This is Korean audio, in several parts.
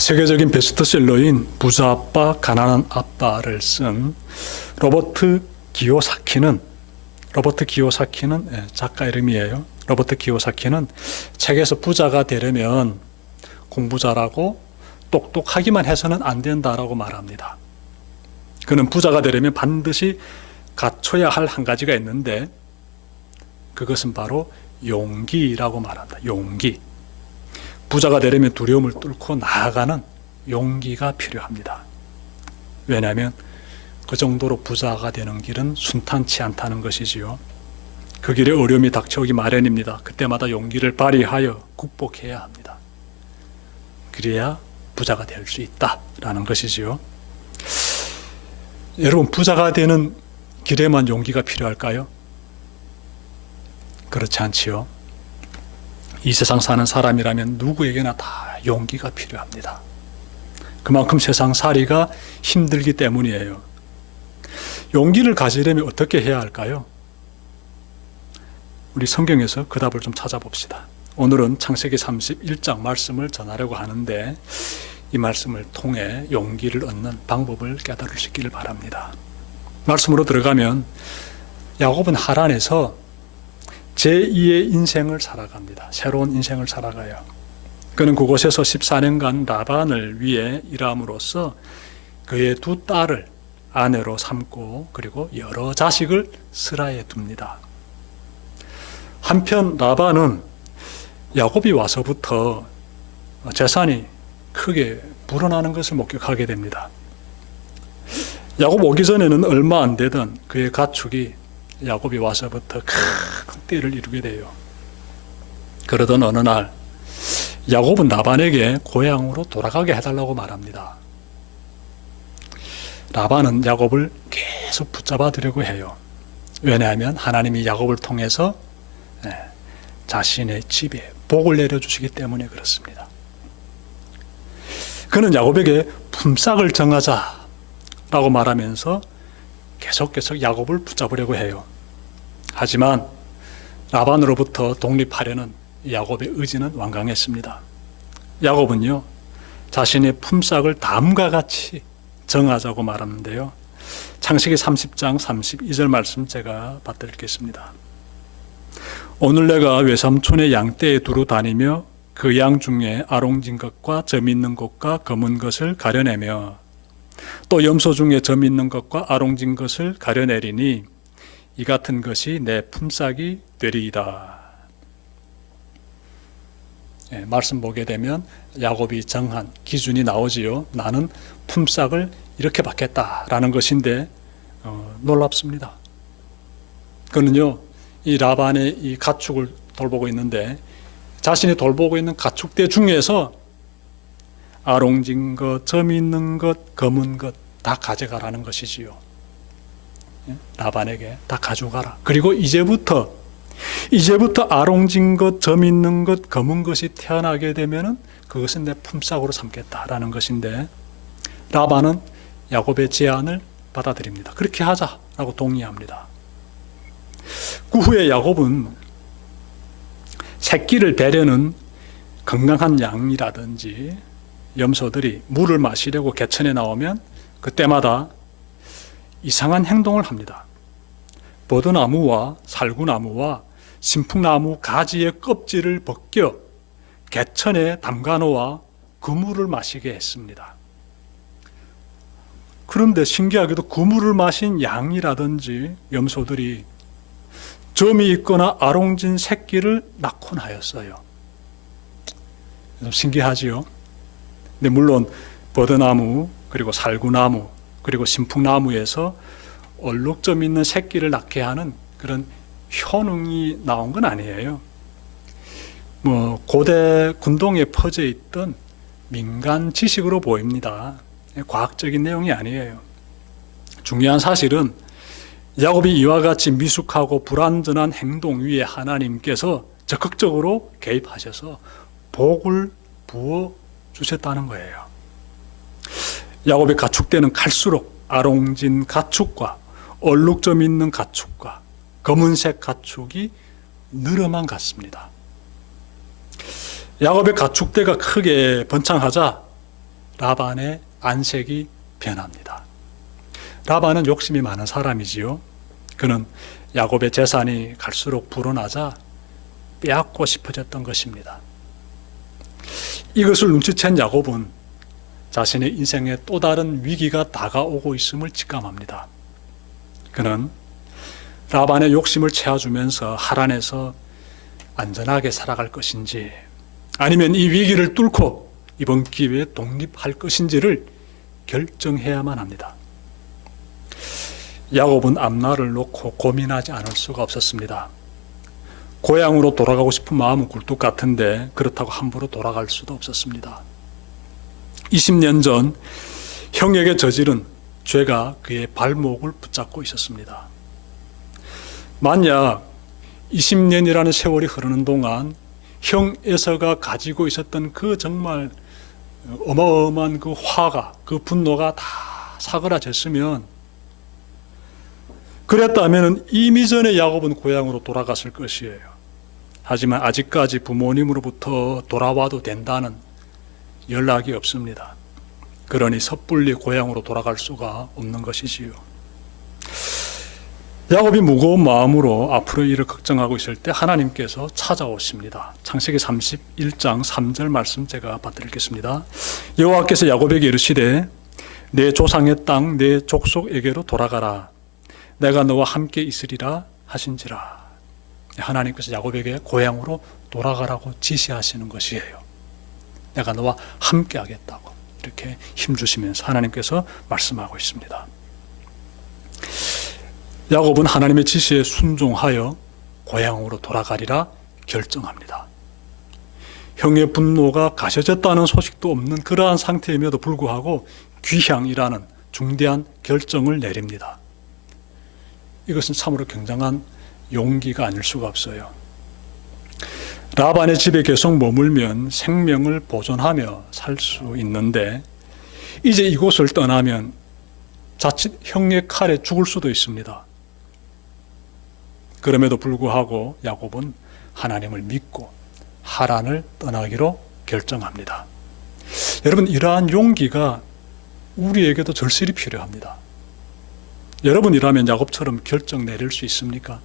세계적인 베스트셀러인 부자 아빠 가난한 아빠를 쓴 로버트 기요사키는 로버트 기요사키는 예, 작가 이름이에요. 로버트 기요사키는 책에서 부자가 되려면 공부 잘하고 똑똑하기만 해서는 안 된다라고 말합니다. 그는 부자가 되려면 반드시 갖춰야 할 한 가지가 있는데 그것은 바로 용기라고 말한다. 용기. 부자가 되려면 두려움을 뚫고 나아가는 용기가 필요합니다. 왜냐하면 그 정도로 부자가 되는 길은 순탄치 않다는 것이지요. 그 길에 어려움이 닥쳐오기 마련입니다. 그때마다 용기를 발휘하여 극복해야 합니다. 그래야 부자가 될 수 있다라는 것이지요. 여러분 부자가 되는 길에만 용기가 필요할까요? 그렇지 않지요. 이 세상 사는 사람이라면 누구에게나 다 용기가 필요합니다. 그만큼 세상 살이가 힘들기 때문이에요. 용기를 가지려면 어떻게 해야 할까요? 우리 성경에서 그 답을 좀 찾아봅시다. 오늘은 창세기 31장 말씀을 전하려고 하는데 이 말씀을 통해 용기를 얻는 방법을 깨달으시기를 바랍니다. 말씀으로 들어가면 야곱은 하란에서 제2의 인생을 살아갑니다. 새로운 인생을 살아가요. 그는 그곳에서 14년간 라반을 위해 일함으로써 그의 두 딸을 아내로 삼고 그리고 여러 자식을 스라에 둡니다. 한편 라반은 야곱이 와서부터 재산이 크게 불어나는 것을 목격하게 됩니다. 야곱 오기 전에는 얼마 안 되던 그의 가축이 야곱이 와서부터 큰 띠를 이루게 돼요. 그러던 어느 날 야곱은 라반에게 고향으로 돌아가게 해달라고 말합니다. 라반은 야곱을 계속 붙잡아 두려고 해요. 왜냐하면 하나님이 야곱을 통해서 예, 자신의 집에 복을 내려주시기 때문에 그렇습니다. 그는 야곱에게 품삯을 정하자라고 말하면서 계속 계속 야곱을 붙잡으려고 해요. 하지만 라반으로부터 독립하려는 야곱의 의지는 완강했습니다. 야곱은요, 자신의 품삯을 다음과 같이 정하자고 말하는데요. 창세기 30장 32절 말씀 제가 받들겠습니다. 오늘 내가 외삼촌의 양떼에 두루 다니며 그 양 중에 아롱진 것과 점 있는 것과 검은 것을 가려내며 또 염소 중에 점 있는 것과 아롱진 것을 가려내리니 이 같은 것이 내 품삯이 되리이다. 예, 말씀 보게 되면 야곱이 정한 기준이 나오지요. 나는 품삯을 이렇게 받겠다라는 것인데 어, 놀랍습니다. 그는요 이 라반의 이 가축을 돌보고 있는데 자신이 돌보고 있는 가축대 중에서 아롱진 것, 점 있는 것, 검은 것 다 가져가라는 것이지요. 예? 라반에게 다 가져가라. 그리고 이제부터 이제부터 아롱진 것, 점 있는 것, 검은 것이 태어나게 되면은 그것은 내 품삯으로 삼겠다라는 것인데 라반은 야곱의 제안을 받아들입니다. 그렇게 하자라고 동의합니다. 그 후에 야곱은 새끼를 베려는 건강한 양이라든지 염소들이 물을 마시려고 개천에 나오면 그때마다 이상한 행동을 합니다. 버드나무와 살구나무와 신풍나무 가지의 껍질을 벗겨 개천에 담가놓아 그 물을 마시게 했습니다. 그런데 신기하게도 그 물을 마신 양이라든지 염소들이 점이 있거나 아롱진 새끼를 낳곤 하였어요. 좀 신기하지요? 근데 물론 버드나무 그리고 살구나무 그리고 신풍나무에서 얼룩점 있는 새끼를 낳게 하는 그런 효능이 나온 건 아니에요. 뭐 고대 군동에 퍼져 있던 민간 지식으로 보입니다. 과학적인 내용이 아니에요. 중요한 사실은 야곱이 이와 같이 미숙하고 불완전한 행동 위에 하나님께서 적극적으로 개입하셔서 복을 부어 주셨다는 거예요. 야곱의 가축대는 갈수록 아롱진 가축과 얼룩점 있는 가축과 검은색 가축이 늘어만 갔습니다. 야곱의 가축대가 크게 번창하자 라반의 안색이 변합니다. 라반은 욕심이 많은 사람이지요. 그는 야곱의 재산이 갈수록 불어나자 빼앗고 싶어졌던 것입니다. 이것을 눈치챈 야곱은 자신의 인생에 또 다른 위기가 다가오고 있음을 직감합니다. 그는 라반의 욕심을 채워주면서 하란에서 안전하게 살아갈 것인지 아니면 이 위기를 뚫고 이번 기회에 독립할 것인지를 결정해야만 합니다. 야곱은 앞날을 놓고 고민하지 않을 수가 없었습니다. 고향으로 돌아가고 싶은 마음은 굴뚝 같은데 그렇다고 함부로 돌아갈 수도 없었습니다. 20년 전 형에게 저지른 죄가 그의 발목을 붙잡고 있었습니다. 만약 20년이라는 세월이 흐르는 동안 형 에서가 가지고 있었던 그 정말 어마어마한 그 화가 그 분노가 다 사그라졌으면 그랬다면 이미 전에 야곱은 고향으로 돌아갔을 것이에요. 하지만 아직까지 부모님으로부터 돌아와도 된다는 연락이 없습니다. 그러니 섣불리 고향으로 돌아갈 수가 없는 것이지요. 야곱이 무거운 마음으로 앞으로 일을 걱정하고 있을 때 하나님께서 찾아오십니다. 창세기 31장 3절 말씀 제가 받드리겠습니다. 여호와께서 야곱에게 이르시되 내 조상의 땅 내 족속에게로 돌아가라. 내가 너와 함께 있으리라 하신지라. 하나님께서 야곱에게 고향으로 돌아가라고 지시하시는 것이에요. 내가 너와 함께 하겠다고 이렇게 힘 주시면서 하나님께서 말씀하고 있습니다. 야곱은 하나님의 지시에 순종하여 고향으로 돌아가리라 결정합니다. 형의 분노가 가셔졌다는 소식도 없는 그러한 상태임에도 불구하고 귀향이라는 중대한 결정을 내립니다. 이것은 참으로 굉장한 용기가 아닐 수가 없어요. 라반의 집에 계속 머물면 생명을 보존하며 살 수 있는데 이제 이곳을 떠나면 자칫 형의 칼에 죽을 수도 있습니다. 그럼에도 불구하고 야곱은 하나님을 믿고 하란을 떠나기로 결정합니다. 여러분 이러한 용기가 우리에게도 절실히 필요합니다. 여러분이라면 야곱처럼 결정 내릴 수 있습니까?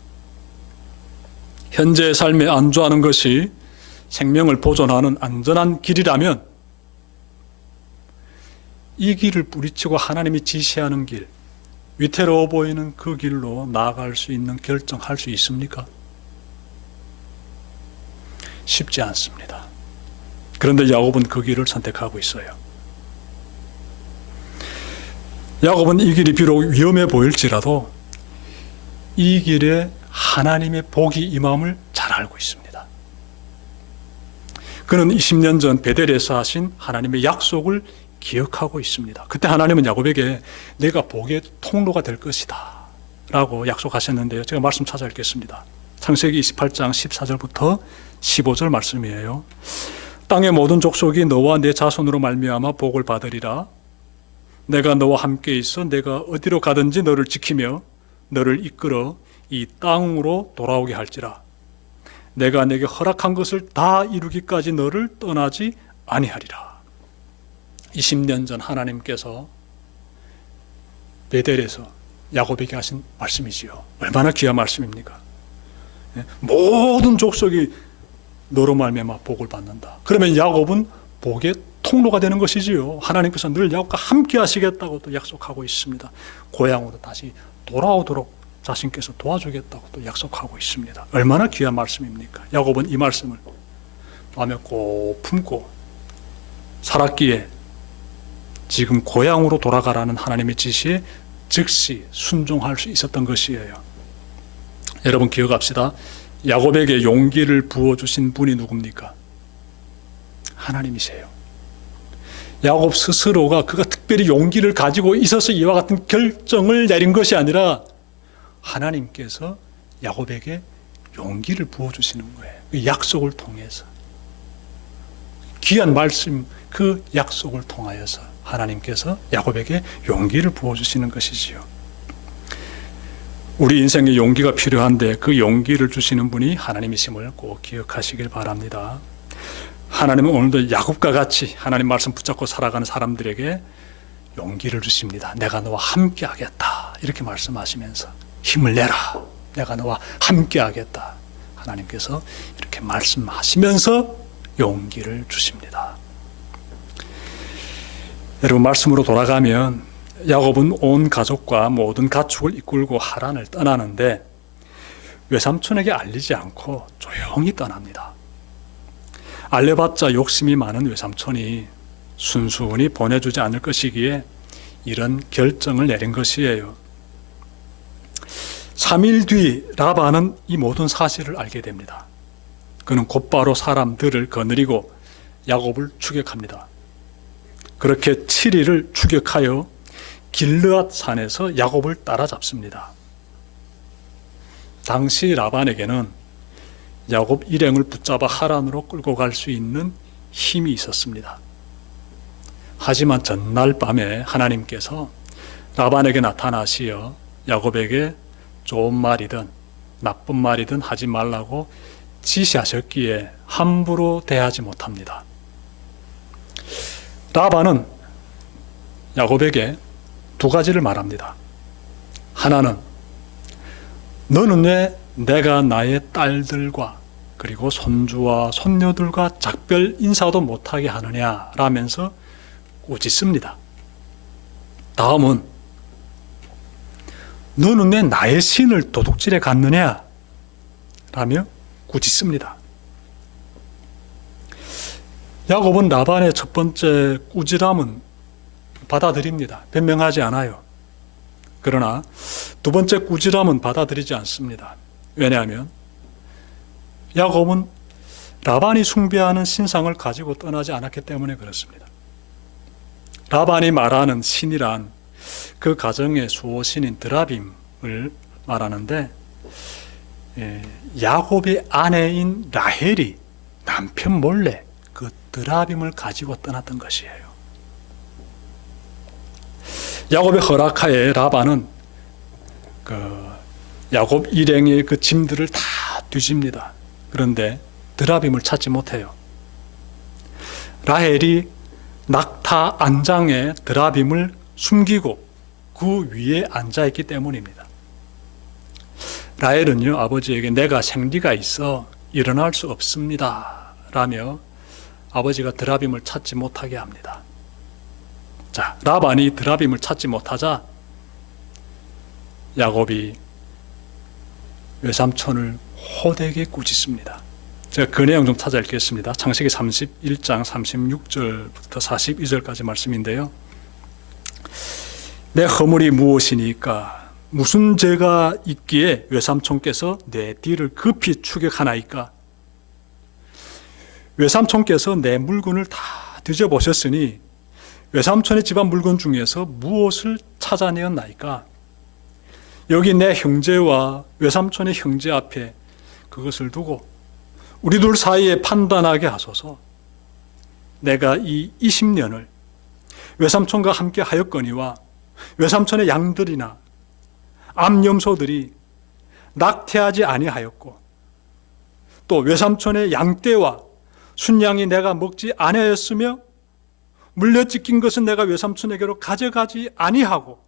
현재의 삶에 안주하는 것이 생명을 보존하는 안전한 길이라면 이 길을 뿌리치고 하나님이 지시하는 길, 위태로워 보이는 그 길로 나아갈 수 있는 결정할 수 있습니까? 쉽지 않습니다. 그런데 야곱은 그 길을 선택하고 있어요. 야곱은 이 길이 비록 위험해 보일지라도 이 길에 하나님의 복이 임함을 잘 알고 있습니다. 그는 20년 전 베델에서 하신 하나님의 약속을 기억하고 있습니다. 그때 하나님은 야곱에게 내가 복의 통로가 될 것이다. 라고 약속하셨는데요. 제가 말씀 찾아 읽겠습니다. 창세기 28장 14절부터 15절 말씀이에요. 땅의 모든 족속이 너와 내 자손으로 말미암아 복을 받으리라. 내가 너와 함께 있어 내가 어디로 가든지 너를 지키며 너를 이끌어 이 땅으로 돌아오게 할지라. 내가 내게 허락한 것을 다 이루기까지 너를 떠나지 아니하리라. 20년 전 하나님께서 베델에서 야곱에게 하신 말씀이지요. 얼마나 귀한 말씀입니까? 예? 모든 족속이 너로 말미암아 복을 받는다. 그러면 야곱은 복의 통로가 되는 것이지요. 하나님께서 늘 야곱과 함께 하시겠다고 또 약속하고 있습니다. 고향으로 다시 돌아오도록 자신께서 도와주겠다고 또 약속하고 있습니다. 얼마나 귀한 말씀입니까? 야곱은 이 말씀을 마음에 꼭 품고 살았기에 지금 고향으로 돌아가라는 하나님의 지시에 즉시 순종할 수 있었던 것이에요. 여러분 기억합시다. 야곱에게 용기를 부어주신 분이 누굽니까? 하나님이세요. 야곱 스스로가 그가 특별히 용기를 가지고 있어서 이와 같은 결정을 내린 것이 아니라 하나님께서 야곱에게 용기를 부어주시는 거예요. 그 약속을 통해서. 귀한 말씀, 그 약속을 통하여서 하나님께서 야곱에게 용기를 부어주시는 것이지요. 우리 인생에 용기가 필요한데 그 용기를 주시는 분이 하나님이심을 꼭 기억하시길 바랍니다. 하나님은 오늘도 야곱과 같이 하나님 말씀 붙잡고 살아가는 사람들에게 용기를 주십니다. 내가 너와 함께 하겠다. 이렇게 말씀하시면서 힘을 내라. 내가 너와 함께 하겠다. 하나님께서 이렇게 말씀하시면서 용기를 주십니다. 여러분 말씀으로 돌아가면 야곱은 온 가족과 모든 가축을 이끌고 하란을 떠나는데 외삼촌에게 알리지 않고 조용히 떠납니다. 알려봤자 욕심이 많은 외삼촌이 순순히 보내주지 않을 것이기에 이런 결정을 내린 것이에요. 3일 뒤 라반은 이 모든 사실을 알게 됩니다. 그는 곧바로 사람들을 거느리고 야곱을 추격합니다. 그렇게 7일을 추격하여 길르앗 산에서 야곱을 따라잡습니다. 당시 라반에게는 야곱 일행을 붙잡아 하란으로 끌고 갈 수 있는 힘이 있었습니다. 하지만 전날 밤에 하나님께서 라반에게 나타나시어 야곱에게 좋은 말이든 나쁜 말이든 하지 말라고 지시하셨기에 함부로 대하지 못합니다. 라반은 야곱에게 두 가지를 말합니다. 하나는 너는 왜 내가 나의 딸들과 그리고 손주와 손녀들과 작별 인사도 못하게 하느냐 라면서 꾸짖습니다. 다음은 너는 왜 나의 신을 도둑질해 갔느냐 라며 꾸짖습니다. 야곱은 라반의 첫 번째 꾸지람은 받아들입니다. 변명하지 않아요. 그러나 두 번째 꾸지람은 받아들이지 않습니다. 왜냐하면 야곱은 라반이 숭배하는 신상을 가지고 떠나지 않았기 때문에 그렇습니다. 라반이 말하는 신이란 그 가정의 수호신인 드라빔을 말하는데 예, 야곱의 아내인 라헬이 남편 몰래 그 드라빔을 가지고 떠났던 것이에요. 야곱의 허락하에 라반은 그 야곱 일행의 그 짐들을 다 뒤집니다. 그런데 드라빔을 찾지 못해요. 라헬이 낙타 안장에 드라빔을 숨기고 그 위에 앉아 있기 때문입니다. 라헬은요 아버지에게 내가 생리가 있어 일어날 수 없습니다. 라며 아버지가 드라빔을 찾지 못하게 합니다. 자, 라반이 드라빔을 찾지 못하자 야곱이 외삼촌을 호되게 꾸짖습니다. 제가 그 내용 좀 찾아 읽겠습니다. 창세기 31장 36절부터 42절까지 말씀인데요. 내 허물이 무엇이니까? 무슨 죄가 있기에 외삼촌께서 내 뒤를 급히 추격하나이까? 외삼촌께서 내 물건을 다 뒤져보셨으니 외삼촌의 집안 물건 중에서 무엇을 찾아내었나이까? 여기 내 형제와 외삼촌의 형제 앞에 그것을 두고 우리 둘 사이에 판단하게 하소서. 내가 이 20년을 외삼촌과 함께 하였거니와 외삼촌의 양들이나 암염소들이 낙태하지 아니하였고 또 외삼촌의 양떼와 순양이 내가 먹지 아니하였으며 물려찢긴 것은 내가 외삼촌에게로 가져가지 아니하고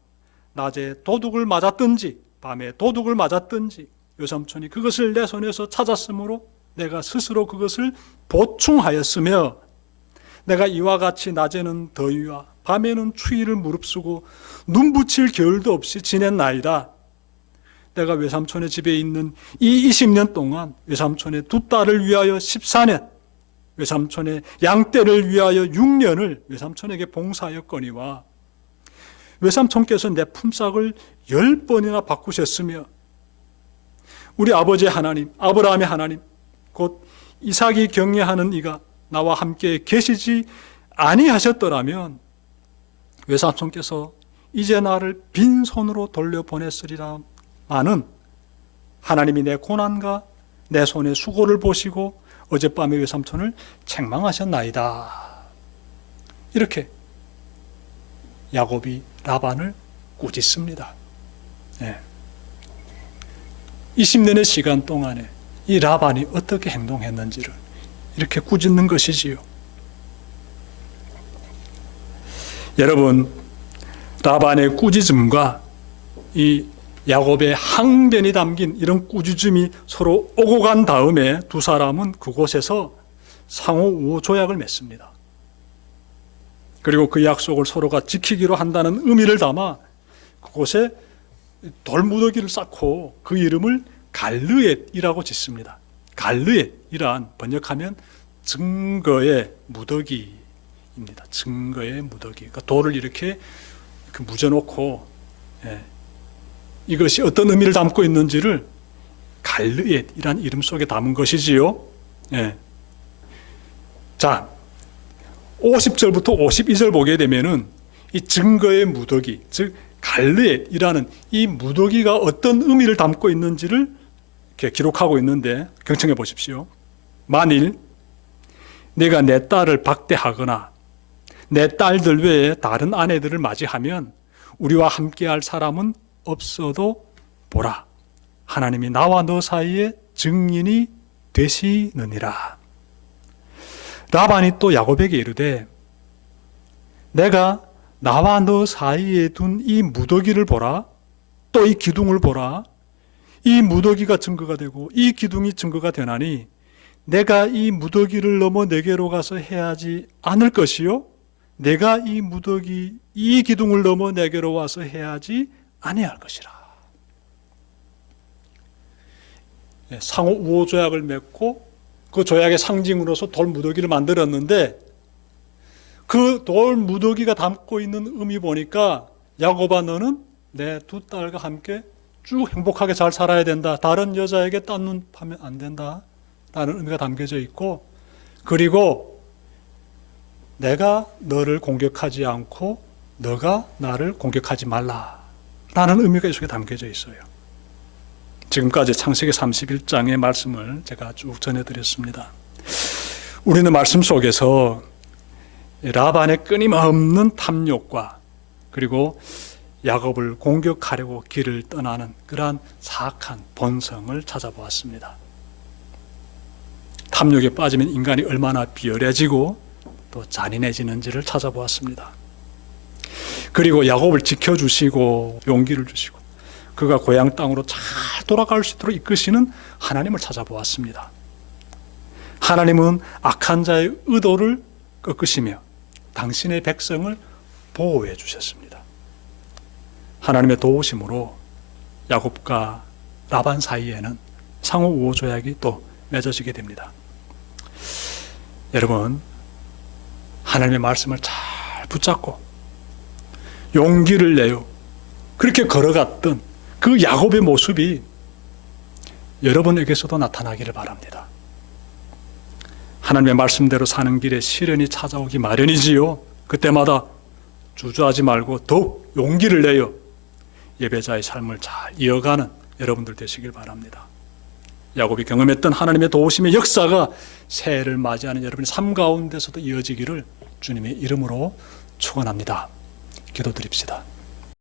낮에 도둑을 맞았든지 밤에 도둑을 맞았든지 외삼촌이 그것을 내 손에서 찾았으므로 내가 스스로 그것을 보충하였으며 내가 이와 같이 낮에는 더위와 밤에는 추위를 무릅쓰고 눈 붙일 겨울도 없이 지냈나이다. 내가 외삼촌의 집에 있는 이 20년 동안 외삼촌의 두 딸을 위하여 14년, 외삼촌의 양떼를 위하여 6년을 외삼촌에게 봉사하였거니와 외삼촌께서 내 품삯을 열 번이나 바꾸셨으며 우리 아버지 하나님, 아브라함의 하나님, 곧 이삭이 경외하는 이가 나와 함께 계시지 아니하셨더라면 외삼촌께서 이제 나를 빈손으로 돌려보냈으리라 마는 하나님이 내 고난과 내 손의 수고를 보시고 어젯밤에 외삼촌을 책망하셨나이다. 이렇게 야곱이 라반을 꾸짖습니다. 네. 20년의 시간 동안에 이 라반이 어떻게 행동했는지를 이렇게 꾸짖는 것이지요. 여러분 라반의 꾸짖음과 이 야곱의 항변이 담긴 이런 꾸짖음이 서로 오고 간 다음에 두 사람은 그곳에서 상호 우호 조약을 맺습니다. 그리고 그 약속을 서로가 지키기로 한다는 의미를 담아 그곳에 돌무더기를 쌓고 그 이름을 갈르엣이라고 짓습니다. 갈르엣이란 번역하면 증거의 무더기 입니다. 증거의 무더기. 그러니까 돌을 이렇게 그 묻어놓고 예, 이것이 어떤 의미를 담고 있는지를 갈르엣이란 이름 속에 담은 것이지요. 예. 자, 50절부터 52절 보게 되면은 이 증거의 무더기, 즉 갈르엣이라는 이 무더기가 어떤 의미를 담고 있는지를 이렇게 기록하고 있는데 경청해 보십시오. 만일 내가 내 딸을 박대하거나 내 딸들 외에 다른 아내들을 맞이하면 우리와 함께할 사람은 없어도 보라. 하나님이 나와 너 사이에 증인이 되시느니라. 라반이 또 야곱에게 이르되 내가 나와 너 사이에 둔 이 무더기를 보라. 또 이 기둥을 보라. 이 무더기가 증거가 되고 이 기둥이 증거가 되나니 내가 이 무더기를 넘어 내게로 가서 해야지 않을 것이요. 내가 이 무더기 이 기둥을 넘어 내게로 와서 해야지 아니할 것이라. 예, 상호 우호 조약을 맺고 그 조약의 상징으로서 돌 무더기를 만들었는데 그 돌 무더기가 담고 있는 의미 보니까 야곱아 너는 내 두 딸과 함께 쭉 행복하게 잘 살아야 된다. 다른 여자에게 딴눈 파면 안 된다. 라는 의미가 담겨져 있고 그리고 내가 너를 공격하지 않고 너가 나를 공격하지 말라. 라는 의미가 이 속에 담겨져 있어요. 지금까지 창세기 31장의 말씀을 제가 쭉 전해드렸습니다. 우리는 말씀 속에서 라반의 끊임없는 탐욕과 그리고 야곱을 공격하려고 길을 떠나는 그러한 사악한 본성을 찾아보았습니다. 탐욕에 빠지면 인간이 얼마나 비열해지고 또 잔인해지는지를 찾아보았습니다. 그리고 야곱을 지켜주시고 용기를 주시고 그가 고향 땅으로 잘 돌아갈 수 있도록 이끄시는 하나님을 찾아보았습니다. 하나님은 악한 자의 의도를 꺾으시며 당신의 백성을 보호해 주셨습니다. 하나님의 도우심으로 야곱과 라반 사이에는 상호 우호 조약이 또 맺어지게 됩니다. 여러분, 하나님의 말씀을 잘 붙잡고 용기를 내요. 그렇게 걸어갔던 그 야곱의 모습이 여러분에게서도 나타나기를 바랍니다. 하나님의 말씀대로 사는 길에 시련이 찾아오기 마련이지요. 그때마다 주저하지 말고 더욱 용기를 내요. 예배자의 삶을 잘 이어가는 여러분들 되시길 바랍니다. 야곱이 경험했던 하나님의 도우심의 역사가 새해를 맞이하는 여러분의 삶 가운데서도 이어지기를 주님의 이름으로 축원합니다. 기도드립시다.